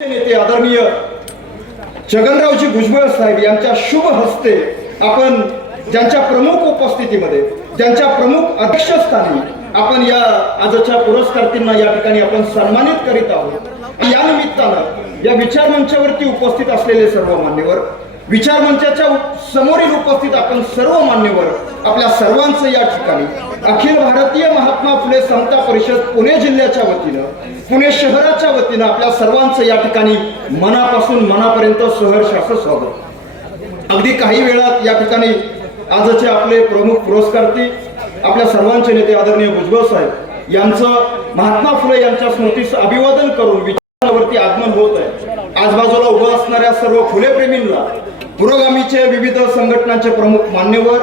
नेते आदरणीय जगनरावजी भुजबळ साहेब यांच्या शुभ हस्ते आपण ज्यांच्या प्रमुख उपस्थितीमध्ये ज्यांच्या प्रमुख अध्यक्षस्थानी आपण या आजच्या पुरस्कारार्थींना या ठिकाणी आपण सन्मानित करीत आहोत। या निमित्तानं या विचार मंचावरती उपस्थित असलेले सर्व मान्यवर, विचार मंचाच्या समोरील उपस्थित आपण सर्व मान्यवर, आपल्या सर्वांचं या ठिकाणी अखिल भारतीय महात्मा फुले समता परिषद पुणे जिल्ह्याच्या वतीनं, पुणे शहराच्या वतीनं आपल्या सर्वांचं या ठिकाणी मनापासून मनापर्यंत सहर्ष असं स्वागत। अगदी काही वेळात या ठिकाणी आजचे आपले प्रमुख पुरस्कारार्थी आपल्या सर्वांचे नेते आदरणीय भुजबळ साहेब यांचं महात्मा फुले यांच्या स्मृतीस अभिवादन करून विचारावरती आगमन होत आहे। आजबाजूला उभं असणाऱ्या सर्व फुले प्रेमींना, पुरोगामीचे विविध संघटनांचे प्रमुख मान्यवर,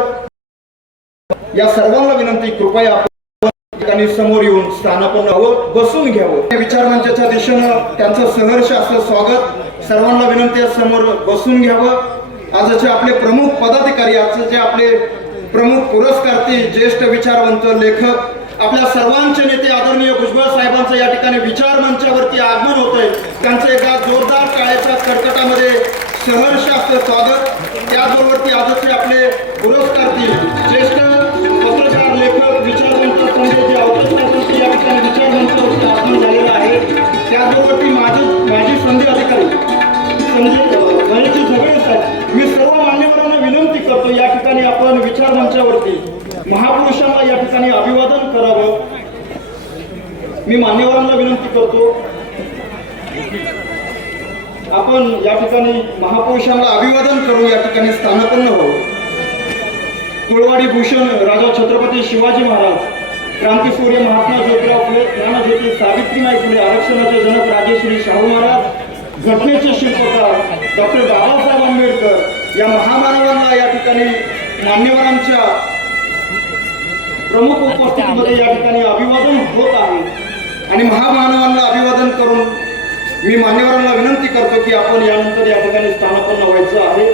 या सर्वांना विनंती, कृपया ठिकाणी समोर येऊन स्थानापन्न व्हावं, बसून घ्यावं। विचार मंचाच्या दिशेनं त्यांचं सहर्ष असं स्वागत। सर्वांना विनंती आहे समोर बसून घ्यावं। आजचे आपले प्रमुख पदाधिकारी, आजचे आपले प्रमुख पुरस्कारार्थी, ज्येष्ठ विचारवंत, लेखक, आपल्या सर्वांचे नेते आदरणीय भुजबळ साहेबांचं या ठिकाणी विचार मंचावरती आगमन होतंय। त्यांचे एका जोरदार टाळ्याच्या कडकडामध्ये सहर्ष असं स्वागत। त्याचबरोबर आजचे आपले पुरस्कारार्थी, ज्येष्ठ पत्रकार, लेखक, विचारवंत संजयजी आवटे या ठिकाणी विचार मंचावरती आगमन झालेलं आहे। त्याचबरोबर माजी संधी अधिकारी गणेशजी झगडे साहेब, मी सर्व मान्यवरांना विनंती करतो या ठिकाणी आपण विचार मंचावरती महापुरुषांना या ठिकाणी अभिवादन करावं। मी मान्यवरांना विनंती करतो आपण या ठिकाणी महापुरुषांना अभिवादन करून या ठिकाणी स्थानापन्न व्हावं। कुळवाडी भूषण राजा छत्रपती शिवाजी महाराज, क्रांतीसूर्य महात्मा ज्योतिराव फुले, ज्ञानज्योती सावित्रीबाई फुले, आरक्षणाचे जनक राजश्री शाहू महाराज, घटनेचे शिल्पकार डॉक्टर बाबासाहेब आंबेडकर या महामानवांना या ठिकाणी मान्यवरांच्या प्रमुख उपस्थितीमध्ये या ठिकाणी अभिवादन होत आहे। आणि महामानवांना अभिवादन करून मी मान्यवरांना विनंती करतो की आपण यानंतर या ठिकाणी स्थानापन्न व्हायचं आहे।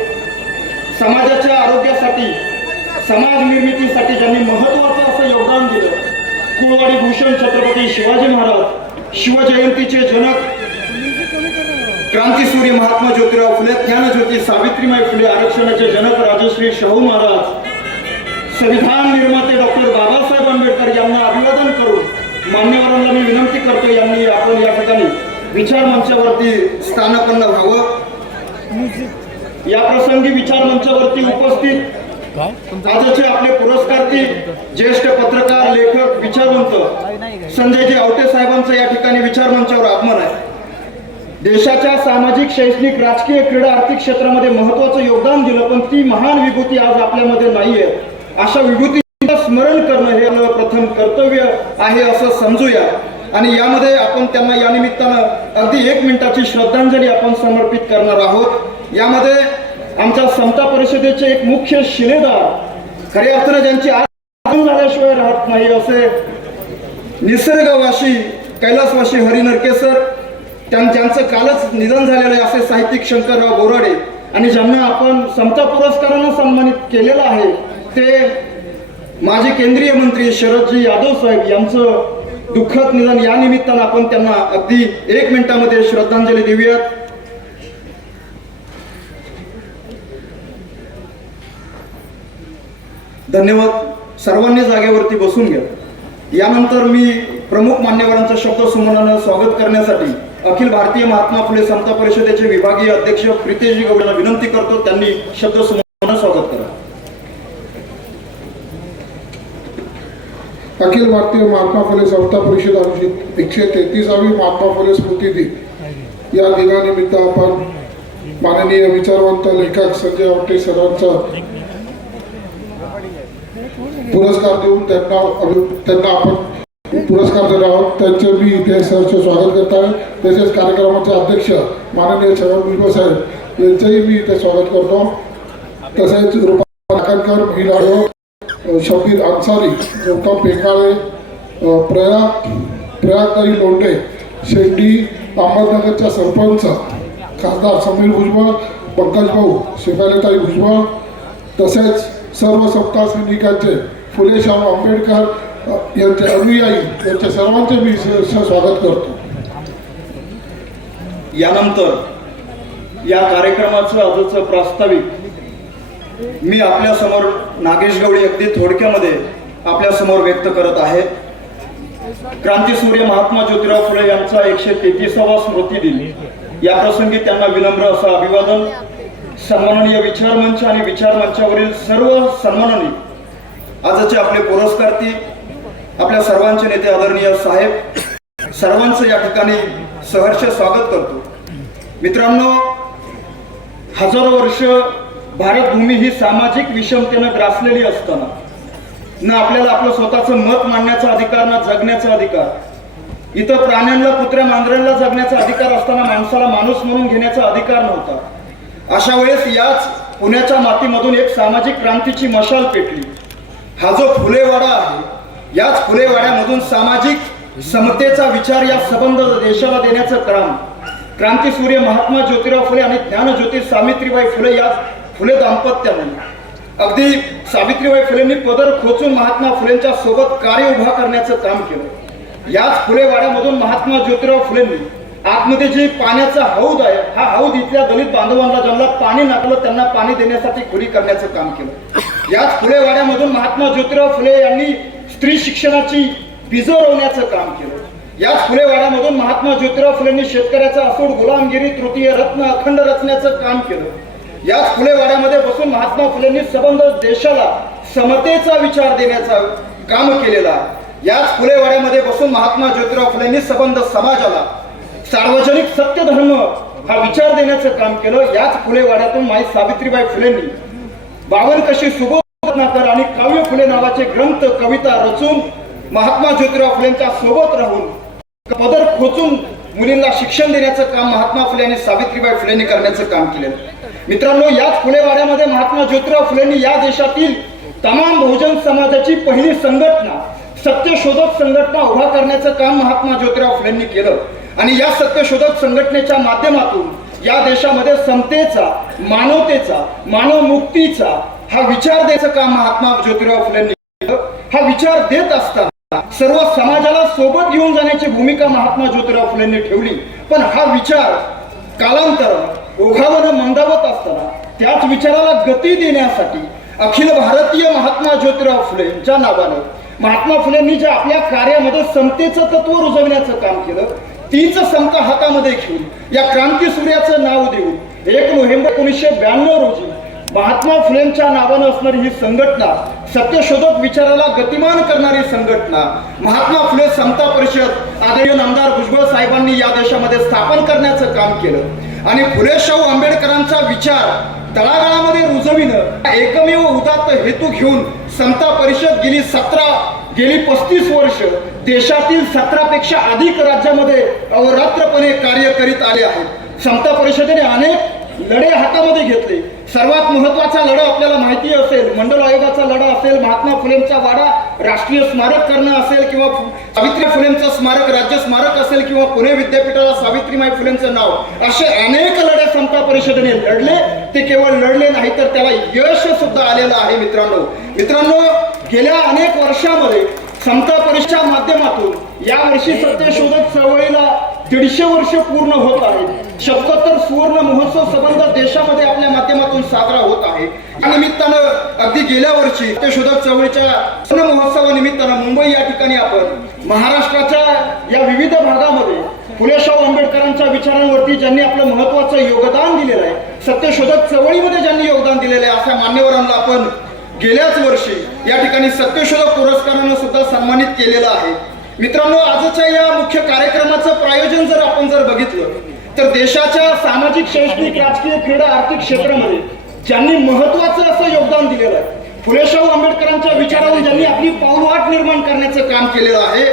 समाजाच्या आरोग्यासाठी, समाज निर्मितीसाठी ज्यांनी महत्वाचं असं योगदान दिलं, कुळवाडी भूषण छत्रपती शिवाजी महाराज, शिवजयंतीचे जनक क्रांतीसूर्य महात्मा ज्योतिराव फुले, ज्ञानज्योती सावित्रीबाई फुले, आरक्षणाचे जनक राजश्री शाहू महाराज, संविधान निर्माते डॉक्टर बाबासाहेब आंबेडकर यांना अभिवादन करून मान्यवरांना मी विनंती करतो यांनी आपण या ठिकाणी विचार मंचावरती स्थानापन्न व्हावं। या प्रसंगी विचार मंचावरती उपस्थित आजचे आपले पुरस्कारार्थी, ज्येष्ठ पत्रकार, लेखक, विचारवंत संजयजी आवटे साहेबांचं या ठिकाणी विचार मंचावर आगमन आहे। देशाच्या सामाजिक, शैक्षणिक, राजकीय, क्रीडा, आर्थिक क्षेत्रामध्ये महत्वाचं योगदान दिलं, पण ती महान विभूती आज आपल्यामध्ये नाहीये। अशा विभूतीचं स्मरण करणं हे प्रथम कर्तव्य आहे असं समजूया। आणि यामध्ये आपण त्यांना या निमित्तानं अगदी 1 मिनिटाची श्रद्धांजली आपण समर्पित करणार आहोत। यामध्ये आमच्या समता परिषदेचे एक मुख्य शिलेदार, खऱ्या अर्थानं ज्यांची आठवण झाल्याशिवाय राहत नाही असे निसर्गवासी, कैलासवासी हरी नरके सर, त्यांचं कालच निधन झालेलं आहे असे साहित्यिक शंकरराव बोराडे, आणि ज्यांना आपण समता पुरस्कारानं सन्मानित केलेलं आहे ते माजी केंद्रीय मंत्री शरदजी यादव साहेब यांचं दुःखद निधन। या निमित्तानं आपण त्यांना अगदी 1 मिनिटामध्ये श्रद्धांजली देऊयात। धन्यवाद। सर्वांनी जागेवरती बसून घ्या। यानंतर मी प्रमुख मान्यवरांचं शब्दसुमनानं स्वागत करण्यासाठी अखिल भारतीय महात्मा फुले समता परिषदेचे विभागीय अध्यक्ष प्रितेशजी गौड यांना विनंती करतो, त्यांनी शब्दसुमनानं स्वागत करा। अखिल भारतीय महात्मा फुले समता परिषद आयोजित 133वी महात्मा फुले स्मृती दिन या दिनानिमित्त आपण माननीय विचारवंत, लेखक संजय आवटे सरांचा पुरस्कार देऊन त्यांना आपण पुरस्कार देणार आहोत। त्यांचे मी इथे सरचे स्वागत करत आहे। तसेच कार्यक्रमाचे अध्यक्ष माननीय छगन भुजबळ साहेब यांचंही मी इथे स्वागत करतो। तसेच रुपा नाकणकर, महिला शबीर अन्सारी, गौतम पेकाळे, प्रयागताई लोंढे, शेंडी, अहमदनगरच्या सरपंच खासदार समीर भुजबळ, पंकज भाऊ, शेफालीताई भुजबळ, तसेच सर्व समता सैनिकांचे, फुले शाहू आंबेडकर यांचे अनुयायी, यांच्या सर्वांचे मी स्वागत करतो। यानंतर या कार्यक्रमाचं आजचं प्रास्ताविक मी आपल्यासमोर नागेश गवळी अगदी थोडक्यामध्ये आपल्यासमोर व्यक्त करत आहे. क्रांतीसूर्य महात्मा ज्योतिराव फुले यांचा 133वा स्मृती दिन या प्रसंगी त्यांना विनम्र असं अभिवादन. सन्माननीय विचारमंच आणि विचारमंचावरील सर्व सन्माननीय आजचे आपले पुरस्कारती, आपल्या सर्वांचे नेते आदरणीय साहेब, सर्वांचं या ठिकाणी सहर्ष स्वागत करतो. मित्रांनो, हजारो वर्ष भारतभूमी ही सामाजिक विषमतेनं ग्रासलेली असताना न आपल्याला आपलं स्वतःचं मत मांडण्याचा अधिकार, ना जगण्याचा अधिकार, इथं प्राण्यांना, कुत्र्या मांजरांना जगण्याचा अधिकार असताना माणसाला माणूस म्हणून घेण्याचा अधिकार नव्हता. अशा वेळेस याच पुण्याच्या मातीमधून एक सामाजिक क्रांतीची मशाल पेटली. हा जो फुलेवाडा आहे, याच फुलेवाड्यामधून सामाजिक समतेचा विचार या सबंध देशाला देण्याचं काम क्रांतीसूर्य महात्मा ज्योतिराव फुले आणि ज्ञानज्योती सावित्रीबाई फुले या फुले दाम्पत्याने, अगदी सावित्रीबाई फुलेंनी पदर खोचून महात्मा फुलेंच्या सोबत कार्य उभा करण्याचं काम केलं. याच फुलेवाड्यामधून महात्मा ज्योतिराव फुलेंनी आतमध्ये जे पाण्याचा हौद आहे, हा हौद इथल्या दलित बांधवांना ज्यांना पाणी नाकलं त्यांना पाणी देण्यासाठी खुली करण्याचं काम केलं. याच फुलेवाड्यामधून महात्मा ज्योतिराव फुले यांनी स्त्री शिक्षणाची बीजं रोवण्याचं काम केलं. याच फुलेवाड्यामधून महात्मा ज्योतिराव फुलेंनी शेतकऱ्याचा असूड, गुलामगिरी, तृतीय रत्न, अखंड रचण्याचं काम केलं. याच फुलेवाड्यामध्ये बसून महात्मा फुलेंनी सबंध देशाला समतेचा विचार देण्याचं काम केलेला. याच फुलेवाड्यामध्ये बसून महात्मा ज्योतिराव फुलेंनी सबंध समाजाला सार्वजनिक सत्य धर्म हा विचार देण्याचं काम केलं. याच फुलेवाड्यातून माई सावित्रीबाई फुलेंनी 52 कशी सुबोध रत्नाकर आणि काव्य फुले नावाचे ग्रंथ, कविता रचून महात्मा ज्योतिराव फुलेंच्या सोबत राहून पदर खोचून मुलींना शिक्षण देण्याचं काम महात्मा फुले आणि सावित्रीबाई फुलेंनी करण्याचं काम केलं. मित्रांनो, याच फुलेवाड्यामध्ये महात्मा ज्योतिराव फुलेंनी या देशातील तमाम बहुजन समाजाची पहिली संघटना, सत्यशोधक संघटना उभा करण्याचं काम महात्मा ज्योतिराव फुलेंनी केलं. आणि या सत्यशोधक संघटनेच्या माध्यमातून या देशामध्ये समतेचा, मानवतेचा, मानवमुक्तीचा हा विचार द्यायचं काम महात्मा ज्योतिराव फुलेंनी केलं. हा विचार देत असताना सर्व समाजाला सोबत घेऊन जाण्याची भूमिका महात्मा ज्योतिराव फुलेंनी ठेवली. पण हा विचार कालांतराने ओघावर मंदावत असताना त्याच विचाराला गती देण्यासाठी अखिल भारतीय महात्मा ज्योतिराव फुलेंच्या नावानं महात्मा फुलेंनी जे आपल्या कार्यामध्ये समतेचं तत्व रुजवण्याचं काम केलं, तीच समता हातामध्ये घेऊन या क्रांतीसूर्याचं नाव देऊन 1 नोव्हेंबर 1992 रोजी महात्मा फुलेंच्या नावानं असणारी ही संघटना, सत्यशोधक विचाराला गतिमान करणारी संघटना महात्मा फुले समता परिषद आदरणीय नामदार भुजबळ साहेबांनी या देशामध्ये स्थापन करण्याचं काम केलं. आणि फुले शाहू आंबेडकरांचा विचार तळागाळामध्ये रुजविणं एकमेव उदात्त हेतू घेऊन समता परिषद गेली 35 वर्ष देशातील 17 पेक्षा अधिक राज्यामध्ये अवरात्रपणे कार्य करीत आले आहेत. समता परिषदेने अनेक लढे हातामध्ये घेतले. सर्वात महत्वाचा लढा आपल्याला माहिती असेल, मंडल आयोगाचा लढा असेल, महात्मा फुलेंचा वाडा राष्ट्रीय स्मारक करणं असेल, किंवा सावित्री फुलेंचं स्मारक राज्य स्मारक असेल, किंवा पुणे विद्यापीठाला सावित्रीबाई फुलेंचं नाव, असे अनेक लढे समता परिषदेने लढले. ते केवळ लढले नाही तर त्याला यश सुद्धा आलेलं आहे. मित्रांनो, गेल्या अनेक वर्षामध्ये समता परिषदेच्या माध्यमातून या वर्षी सत्यशोधक चळवळीला 150 वर्ष पूर्ण होत आहेत. 77 सुवर्ण महोत्सव सबंध देशामध्ये आपल्या माध्यमातून साजरा होत आहे. या निमित्तानं अगदी गेल्या वर्षी सत्यशोधक चळवळीच्या सुवर्ण महोत्सवानिमित्तानं मुंबई या ठिकाणी आपण महाराष्ट्राच्या या विविध भागामध्ये फुले शाहू आंबेडकरांच्या विचारांवरती ज्यांनी आपलं महत्वाचं योगदान दिलेलं आहे, सत्यशोधक चळवळीमध्ये ज्यांनी योगदान दिलेलं आहे, अशा मान्यवरांना आपण गेल्याच वर्षी या ठिकाणी सत्यशोधक पुरस्कारानं सुद्धा सन्मानित केलेलं आहे. मित्रांनो, आजच्या या मुख्य कार्यक्रमाचं प्रायोजन जर आपण बघितलं तर देशाच्या सामाजिक, शैक्षणिक, राजकीय, क्रीडा, आर्थिक क्षेत्रामध्ये ज्यांनी महत्वाचं असं योगदान दिलेलं आहे, फुले शाहू आंबेडकरांच्या विचारावरून ज्यांनी आपली पाऊलवाट निर्माण करण्याचं काम केलेलं आहे,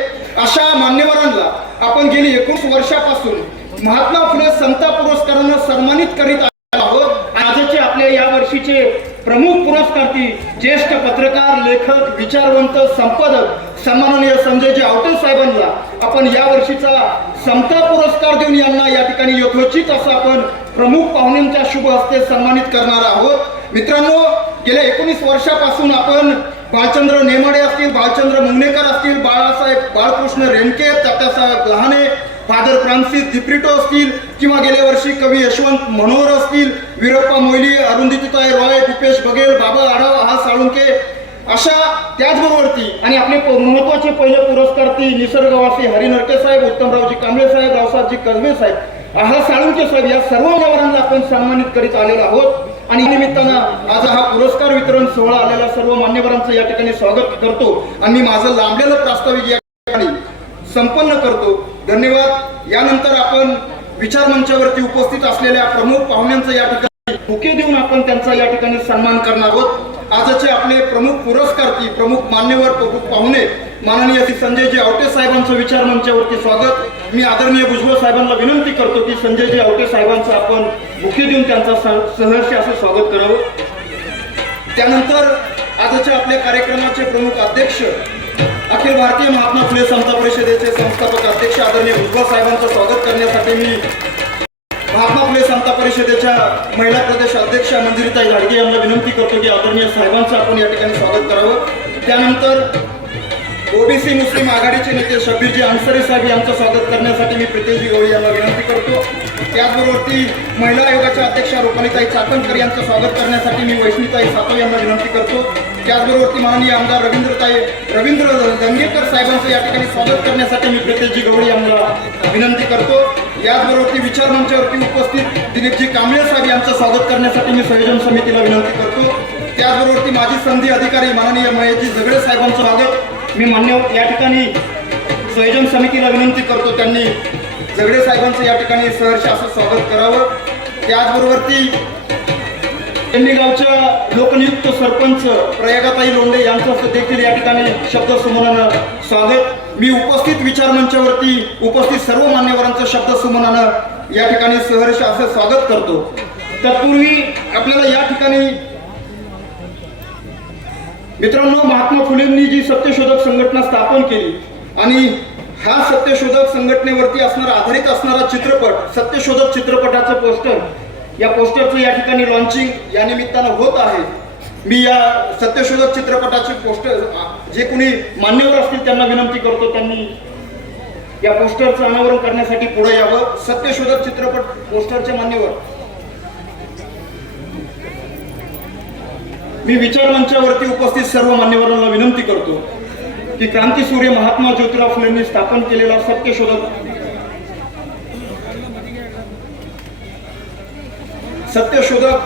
अशा मान्यवरांना आपण गेली 19 वर्षापासून महात्मा फुले समता पुरस्कारानं सन्मानित करीत आहोत. आजचे आपल्या या वर्षीचे प्रमुख पुरस्कारती ज्येष्ठ पत्रकार, लेखक, विचारवंत, संपादक सन्माननीय संजयजी आवटे साहेबांना आपण या वर्षीचा समता पुरस्कार देऊन यांना या ठिकाणी यथोचित असं आपण प्रमुख पाहुण्यांच्या शुभ हस्ते सन्मानित करणार आहोत. मित्रांनो, गेल्या 19 वर्षापासून आपण बाळचंद्र नेमाडे असतील, बाळचंद्र मुंगणेकर असतील, बाळासाहेब बाळकृष्ण रेणके, तात्यासाहेब लहाने, फादर फ्रान्सिस दिप्रिटो असतील, किंवा गेल्या वर्षी कवी यशवंत मनोहर असतील, वीरप्पा मोईली, अरुंधतीताई रॉय, भूपेश बघेल, बाबा आढाव, हा साळुंके, अशा त्याचबरोबरती आणि आपले महत्वाचे पहिले पुरस्कारती निसर्गवासी हरी नरके साहेब, उत्तमरावजी कांबळे साहेब, रावसाहेबजी कसबे साहेब, हा साळुंके साहेब, या सर्व मान्यवरांना आपण सन्मानित करीत आलेलो आहोत. आणि निमित्तानं आज हा पुरस्कार वितरण सोहळा आलेल्या सर्व मान्यवरांचं या ठिकाणी स्वागत करतो आणि मी माझं लांबलेलं प्रास्ताविक या ठिकाणी संपन्न करतो. धन्यवाद. यानंतर आपण विचार मंचावरती उपस्थित असलेल्या प्रमुख पाहुण्यांचं या ठिकाणी बुके देऊन आपण त्यांचा या ठिकाणी सन्मान करणार आहोत. आजचे आपले प्रमुख पुरस्कारती, प्रमुख मान्यवर, प्रमुख पाहुणे माननीय श्री संजयजी आवटे साहेबांचं विचार मंचावरती स्वागत. मी आदरणीय भुजबळ साहेबांना विनंती करतो की संजयजी आवटे साहेबांचं आपण बुके देऊन त्यांचा सहर्ष असं स्वागत करावं. त्यानंतर आजच्या आपल्या कार्यक्रमाचे प्रमुख अध्यक्ष, अखिल भारतीय महात्मा फुले समता परिषदेचे संस्थापक अध्यक्ष आदरणीय भुजबळ साहेबांचं स्वागत करण्यासाठी मी महात्मा फुले समता परिषदेच्या महिला प्रदेश अध्यक्षा मंजिरीताई घाडगे यांना विनंती करतो की आदरणीय साहेबांचं आपण या ठिकाणी स्वागत करावं. त्यानंतर ओबीसी मुस्लिम आघाडीचे नेते शब्बीरजी अन्सारी साहेब यांचं स्वागत करण्यासाठी मी प्रीतेशजी गवळी यांना विनंती करतो. त्याचबरोबर महिला आयोगाच्या अध्यक्षा रुपालीताई चाकणकर यांचं स्वागत करण्यासाठी मी वैष्णवीताई सातव यांना विनंती करतो. त्याचबरोबर माननीय आमदार रवींद्र दंगेकर साहेबांचं या ठिकाणी स्वागत करण्यासाठी मी प्रीतेशजी गवळी यांना विनंती करतो. याचबरोबर विचार मंचावरती उपस्थित दिलीपजी कांबळे साहेब यांचं स्वागत करण्यासाठी मी संयोजन समितीला विनंती करतो. त्याचबरोबर माजी संधी अधिकारी माननीय महेशजी झगडे साहेबांचं स्वागत मी मान्य या ठिकाणी संयोजन समितीला विनंती करतो, त्यांनी झगडे साहेबांचं या ठिकाणी सहर्ष असं स्वागत करावं. त्याचबरोबर त्यांनी गावच्या लोकनियुक्त सरपंच प्रयागाताई लोंढे यांचं देखील या ठिकाणी शब्दसुमनानं स्वागत. मी उपस्थित विचार मंचावरती उपस्थित सर्व मान्यवरांचं शब्दसुमनानं या ठिकाणी सहर्ष असं स्वागत करतो. तत्पूर्वी आपल्याला या ठिकाणी मित्रांनो, महात्मा फुलेंनी जी सत्यशोधक संघटना स्थापन केली आणि हा सत्यशोधक संघटनेवरती आधारित असणारा चित्रपट, सत्यशोधक चित्रपटाचं पोस्टर, या पोस्टरचं या ठिकाणी लॉन्चिंग या निमित्तानं होत आहे. मी या सत्यशोधक चित्रपटाचे पोस्टर, जे कोणी मान्यवर असतील त्यांना विनंती करतो त्यांनी या पोस्टरचं अनावरण करण्यासाठी पुढे यावं. सत्यशोधक चित्रपट पोस्टरचे मान्यवर मी विचार मंचावरती उपस्थित सर्व मान्यवरांना विनंती करतो की क्रांतीसूर्य महात्मा ज्योतिराव फुलेंनी स्थापन केलेला सत्यशोधक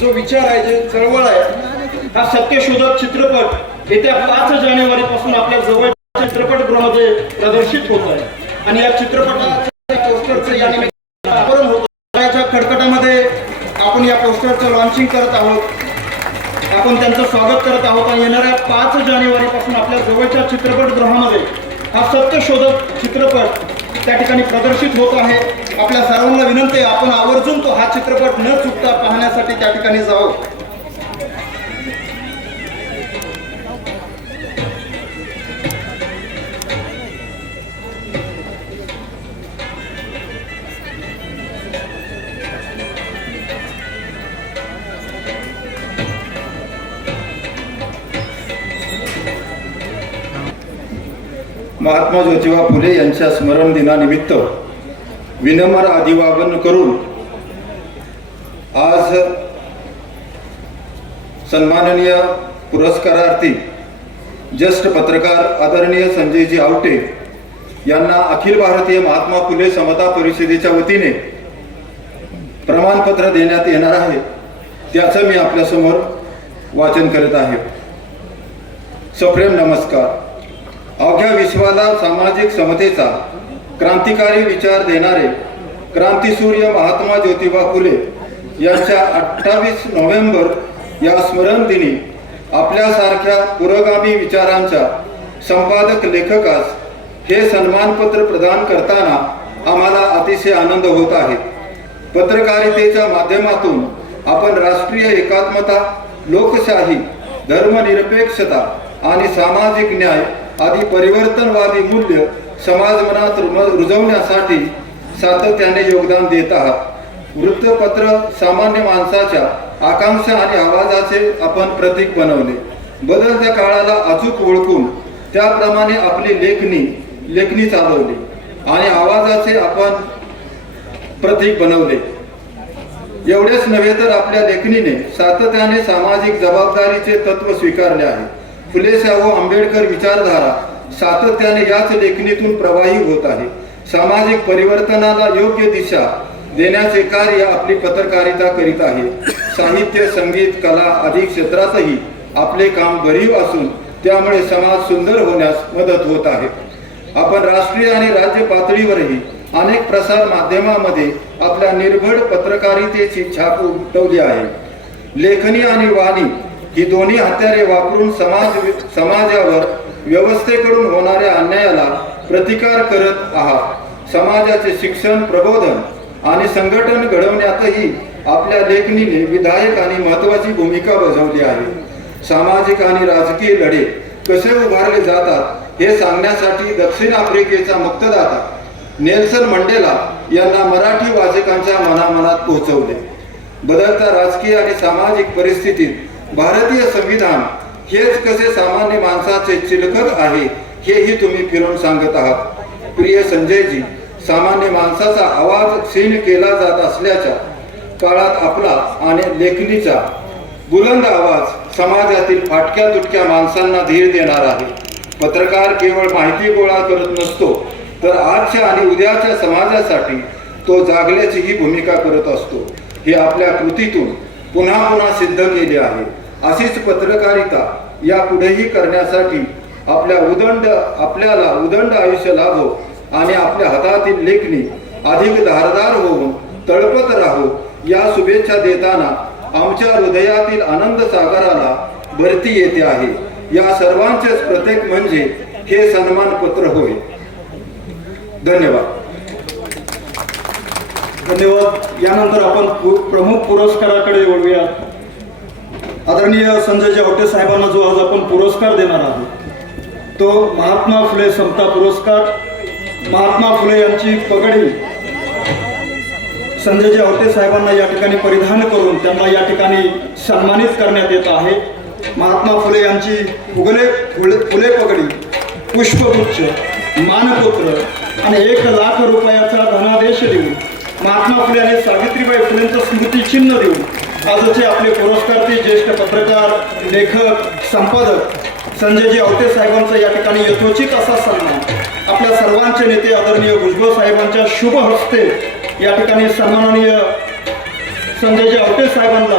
जो विचार आहे, जे चळवळ आहे, हा सत्यशोधक चित्रपट येत्या 5 जानेवारी पासून आपल्या जवळच्या चित्रपटगृहामध्ये प्रदर्शित होत आहे आणि या चित्रपटाच्या पोस्टरचं या निमित्तानं होत आहे. खडखटामध्ये आपण या पोस्टरचं लॉन्चिंग करत आहोत, आपण त्यांचं स्वागत करत आहोत आणि येणाऱ्या 5 जानेवारी पासून आपल्या जवळच्या चित्रपटगृहामध्ये हा सत्यशोधक चित्रपट त्या ठिकाणी प्रदर्शित होत आहे. आपल्या सर्वांना विनंती आहे, आपण आवर्जून तो हा चित्रपट न चुकता पाहण्यासाठी त्या ठिकाणी जावं. महात्मा ज्योतिबा फुले यांच्या स्मरण दिनानिमित्त विनम्र अभिवादन करून आज सन्माननीय पुरस्कारार्थी ज्येष्ठ पत्रकार आदरणीय संजयजी आवटे यांना अखिल भारतीय महात्मा फुले समता परिषदेच्या वतीने प्रमाणपत्र देण्यात येणार आहे, त्याचं मी आपल्यासमोर वाचन करत आहे. सप्रेम नमस्कार. अवघ्या विश्वाला सामाजिक समतेचा क्रांतिकारी विचार देणारे क्रांतीसूर्य महात्मा ज्योतिबा फुले यांच्या 28 नोव्हेंबर या स्मरण दिनी आपल्यासारख्या पुरोगामी विचारांच्या संपादक लेखकास हे सन्मानपत्र प्रदान करताना आम्हाला अतिशय आनंद होत आहे. पत्रकारितेच्या माध्यमातून आपण राष्ट्रीय एकात्मता, लोकशाही, धर्मनिरपेक्षता आणि सामाजिक न्याय आदी परिवर्तनवादी मूल्य समाज मनात रुजवण्यासाठी सातत्याने योगदान देत आहात. वृत्तपत्र सामान्य माणसाच्या आकांक्षा आणि आवाजाचे आपण प्रतीक बनवले. बदलत्या काळाला अचूक ओळखून त्याप्रमाणे आपली लेखणी चालवली आणि आवाजाचे आपण प्रतीक बनवले. एवढेच नव्हे तर आपल्या लेखणीने सातत्याने सामाजिक जबाबदारीचे तत्व स्वीकारले आहे. फुले शाहू आंबेडकर विचारधारा सातत्याने याच लेखणीतून प्रवाही होत आहे. सामाजिक परिवर्तनाला योग्य दिशा देण्याचे कार्य आपली पत्रकारिता करीत आहे. साहित्य, संगीत, कला आदी क्षेत्रातही आपले काम भरीव असून त्यामुळे समाज सुंदर होण्यास मदत होत आहे. आपण राष्ट्रीय आणि राज्य पातळीवरही अनेक प्रसार माध्यमांमध्ये आपल्या निर्भीड पत्रकारितेची छाप उमटवली आहे. लेखणी आणि वाणी ही दोन्ही हत्यारे वापरून समाजावर व्यवस्थेकडून होणाऱ्या अन्यायाला प्रतिकार करत आहात. समाजाचे शिक्षण, प्रबोधन आणि संघटन घडवण्यातही आपल्या लेखणीने विधायक आणि महत्त्वाची भूमिका बजावली आहे. सामाजिक आणि राजकीय लढे कसे उभारले जातात हे सांगण्यासाठी दक्षिण आफ्रिकेचा मुक्तदाता नेल्सन मंडेला यांना मराठी वाचकांच्या मनामनात पोहोचवले. बदलत्या राजकीय आणि सामाजिक परिस्थितीत भारतीय संविधान हेच कसे सामान्य माणसाचे चिलखत आहे हेही तुम्ही फिरून सांगत आहात. प्रिय संजयजी, सामान्य माणसाचा आवाज क्षीण केला जात असल्याच्या काळात आपला आणि लेखणीचा बुलंद आवाज समाजातील फाटक्या तुटक्या माणसांना धीर देणार आहे. पत्रकार केवळ माहिती गोळा करत नसतो, तर आजच्या आणि उद्याच्या समाजासाठी तो जागल्याचीही भूमिका करत असतो. हे आपल्या कृतीतून पुन्हा पुन्हा सिद्ध केले आहे. अशीच पत्रकारिता यापुढेही करण्यासाठी आपल्याला उदंड आयुष्य लाभो आणि आपल्या हातातील लेखणी अधिक धारदार होऊन तळपत राहो या शुभेच्छा देताना आमच्या हृदयातील आनंद सागराला भरती येते आहे. या सर्वांचेच प्रत्येक म्हणजे हे सन्मानपत्र होय. धन्यवाद. धन्यवाद. यानंतर आपण प्रमुख पुरस्काराकडे वळूयात. आदरणीय संजयजी आवटे साहेबांना जो आज आपण पुरस्कार देणार आहोत तो महात्मा फुले समता पुरस्कार. महात्मा फुले यांची पगडी संजयजी आवटे साहेबांना या ठिकाणी परिधान करून त्यांना या ठिकाणी सन्मानित करण्यात येत आहे. महात्मा फुले यांची फुले पगडी, पुष्पगुच्छ, मानपत्र आणि 1,00,000 रुपयाचा धनादेश देऊन महात्मा फुले आणि सावित्रीबाई फुलेंचं स्मृतिचिन्ह देऊन आजचे आपले पुरस्कारते ज्येष्ठ पत्रकार, लेखक, संपादक संजयजी आवटे साहेबांचा या ठिकाणी यथोचित असा सन्मान आपल्या सर्वांचे नेते आदरणीय भुजबळ साहेबांच्या शुभ हस्ते या ठिकाणी सन्माननीय संजयजी आवटे साहेबांना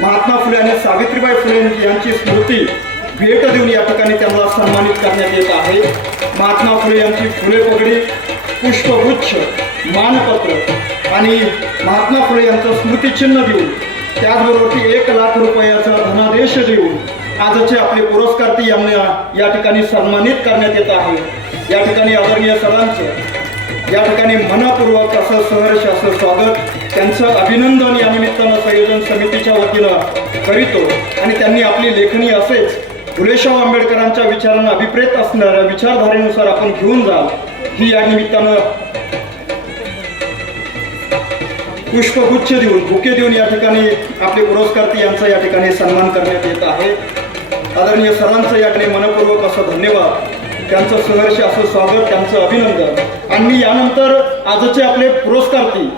महात्मा फुले आणि सावित्रीबाई फुले यांची स्मृती भेट देऊन या ठिकाणी त्यांना सन्मानित करण्यात येत आहे. महात्मा फुले यांची फुले पगडी, पुष्पगुच्छ, मानपत्र आणि महात्मा फुले यांचं स्मृतिचिन्ह देऊन त्याचबरोबर 1,00,000 रुपयाचा धनादेश देऊन आजचे आपले पुरस्कारती यांना या ठिकाणी सन्मानित करण्यात येत आहे. या ठिकाणी आदरणीय सरांचं या ठिकाणी मनपूर्वक असं सहर्ष असं स्वागत, त्यांचं अभिनंदन या निमित्तानं संयोजन समितीच्या वतीनं करीतो. आणि त्यांनी आपली लेखणी असेच फुलेशाह आंबेडकरांच्या विचारांना अभिप्रेत असणाऱ्या विचारधारेनुसार आपण घेऊन जाल ही या निमित्तानं पुष्पगुच्छ देऊन, बुके देऊन या ठिकाणी आपले पुरस्कारती यांचा या ठिकाणी सन्मान करण्यात येत आहे. आदरणीय सरांचं या ठिकाणी मनपूर्वक असं धन्यवाद, त्यांचं सहर्ष असं स्वागत, त्यांचं अभिनंदन. आणि यानंतर आजचे आपले पुरस्कारती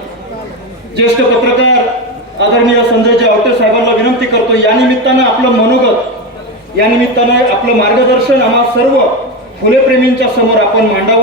ज्येष्ठ पत्रकार आदरणीय संजयजी आवटे साहेबांना विनंती करतो या निमित्तानं आपलं मनोगत, या निमित्तानं आपलं मार्गदर्शन आम्हा सर्व फुलेप्रेमींच्या समोर आपण मांडावं.